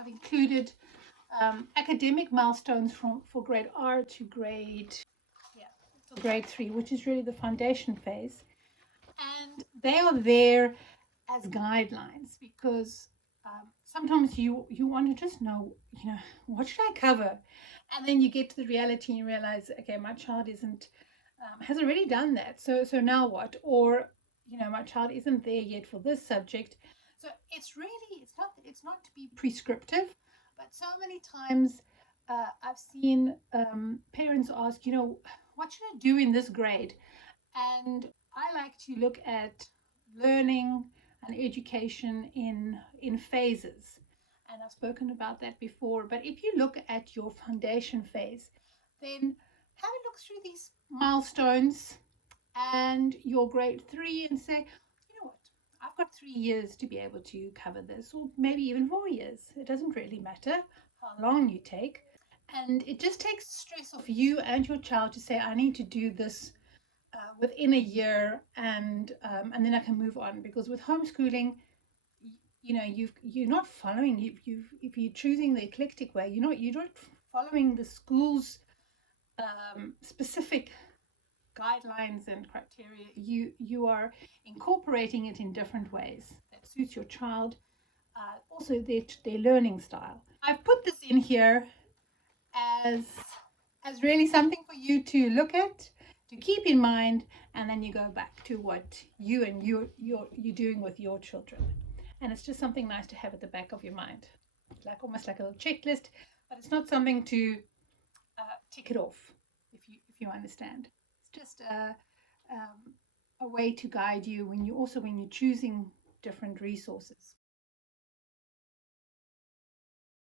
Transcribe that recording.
I've included academic milestones for grade R to grade 3, which is really the foundation phase. And they are there as guidelines because sometimes you want to just know, what should I cover? And then you get to the reality and you realize, okay, my child isn't has already done that. So now what? Or my child isn't there yet for this subject. So it's not to be prescriptive, but so many times I've seen parents ask, what should I do in this grade? And I like to look at learning and education in phases. And I've spoken about that before. But if you look at your foundation phase, then have a look through these milestones and your grade 3 and say, what, I've got 3 years to be able to cover this, or maybe even 4 years. It doesn't really matter how long you take. And it just takes stress off you and your child to say, I need to do this within a year, and then I can move on. Because with homeschooling, you're not following. If you're choosing the eclectic way, you're not following the school's specific guidelines and criteria. You are incorporating it in different ways that suits your child, also their learning style. I've put this in here as really something for you to look at, to keep in mind, and then you go back to what you're doing with your children. And it's just something nice to have at the back of your mind, almost like a little checklist, but it's not something to tick it off, if you understand. It's just a way to guide you when you're choosing different resources.